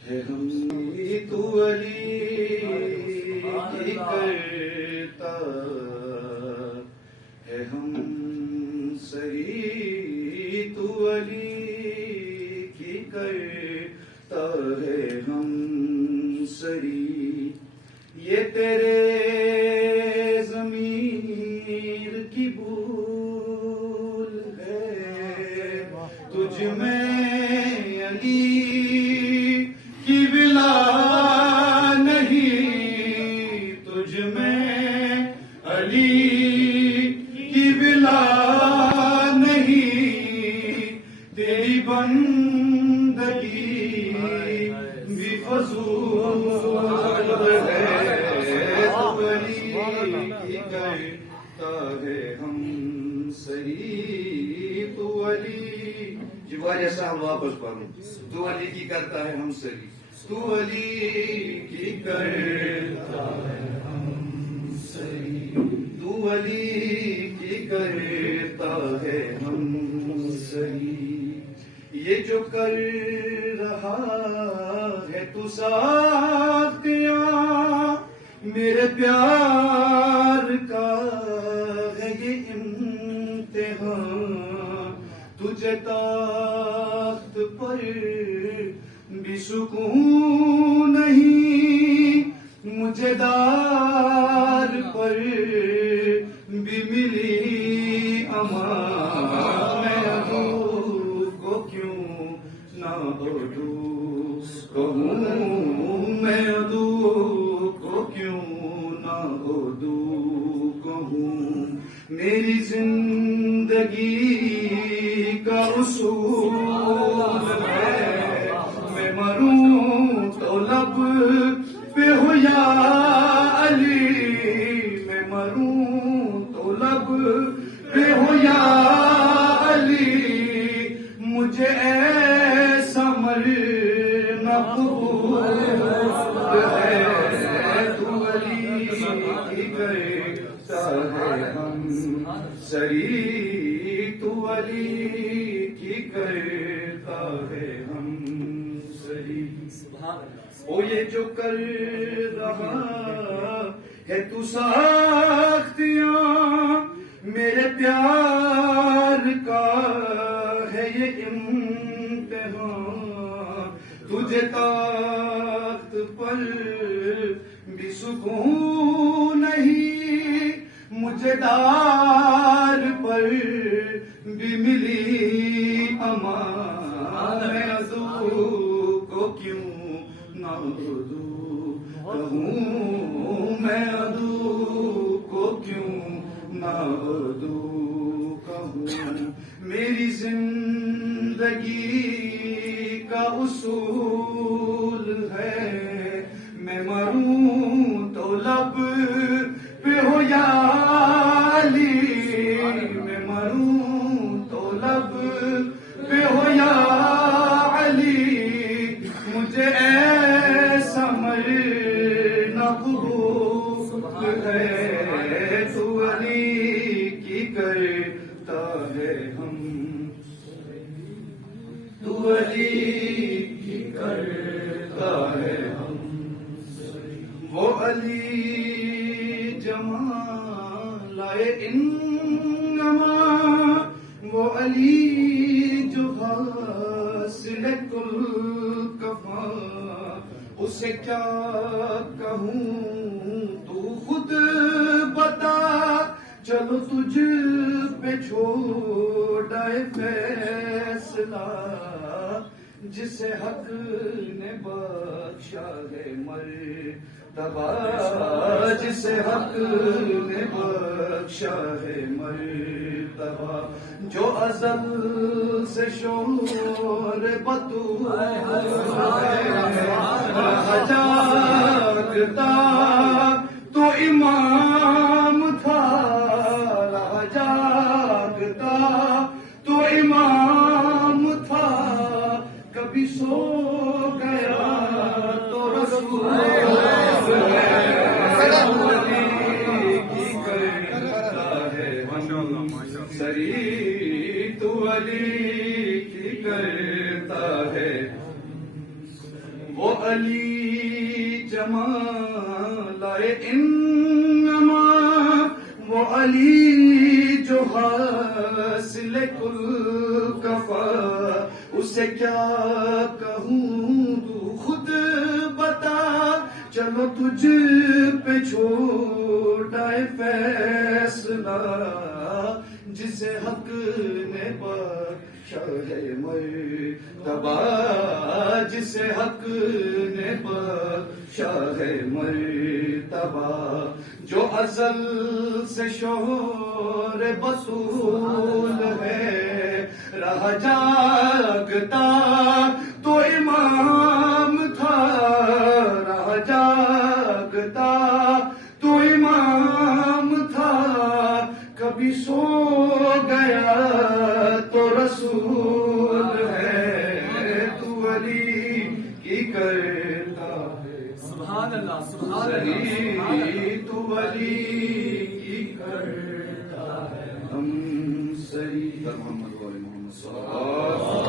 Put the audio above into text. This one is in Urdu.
ہے ہم تو علی کی کرتا ہے ہم سری تو علی کی کرتا ہے ہم سری یہ تیرے ضمیر کی بھول ہے تجھ میں علی کی بلا نہیں تجھ میں علی کی بلا نہیں تیری بندگی بھی فضول ہے تو علی کی کرتا ہے ہم سری تو علی جوار جیسا ہم واپس پڑھوں تو علی کی کرتا ہے ہم سری تو علی کی کرتا ہے ہم سری تو علی کی کرتا ہے ہم سری یہ جو کر رہا ہے تو ساختیاں میرے پیار کا ہے یہ امتحان تجھے تخت پر بھی سکون نہیں مجھے دار پر بھی ملی امان میں عدو کو کیوں نہ عدو کہوں میں عدو کو کیوں نہ عدو کہوں میری زندگی کا اصول ہے میں مروں تو لب پہ ہو یا علی میں مروں تو لب پہ ہو یا علی مجھے ایسا مرنا قبول ہے تو علی کی کرتا ہے ہم سری تو علی کی کرتا ہے ہم سری او یہ جو کر رہا ہے تو ساختیاں میرے پیار کا ہے یہ امتحان تجھے تخت پر بھی سکون نہیں مجھے دار پر بھی ملی امان میں عدو کو کیوں نہ عدو کہوں میں عدو کو کیوں نہ عدو کہوں میری زندگی کا اصول ہے میں مروں تو لب پہ ہو یا علی میں مروں تو لب پہ ہو یا علی مجھے ایسا مرنا قبول ہے تو علی کی کرتا ہے ہم تو علی کی کرتا ہے ہم وہ علی جمال لائے انما وہ علی جو حاصل کل کفا اسے کیا کہوں تو خود بتا چلو تجھ پہ چھوڑے فیصلہ جسے حق نے بخشا ہے مرتبہ جسے حق نے بخشا ہے مرتبہ جو ازل سے شور بطور جاگتا تو امام تھا جاگتا تو امام تھا کبھی سو گیا تو رسول کی کرتا ہے سری تو علی کی جمال لائے انما وہ علی جو حاصل کل کفا، اسے کیا کہوں تو خود بتا، چلو تجھ پہ چھوٹا ہے فیصلہ، جسے حق نے بخشا ہے مرتبہ، جسے حق نے بخشا ہے مرتبہ، جو ازل سے شوہر بصول ہے، رہا جاگتا تو امام تھا، رہا جاگتا تو امام تھا، کبھی سو گیا تو رسول ہے، تو ولی کی کرتا ہے، سبحان اللہ سبحان اللہ، تو ولی کی کرتا ہے، ہم سری محمد صلی اللہ علیہ وسلم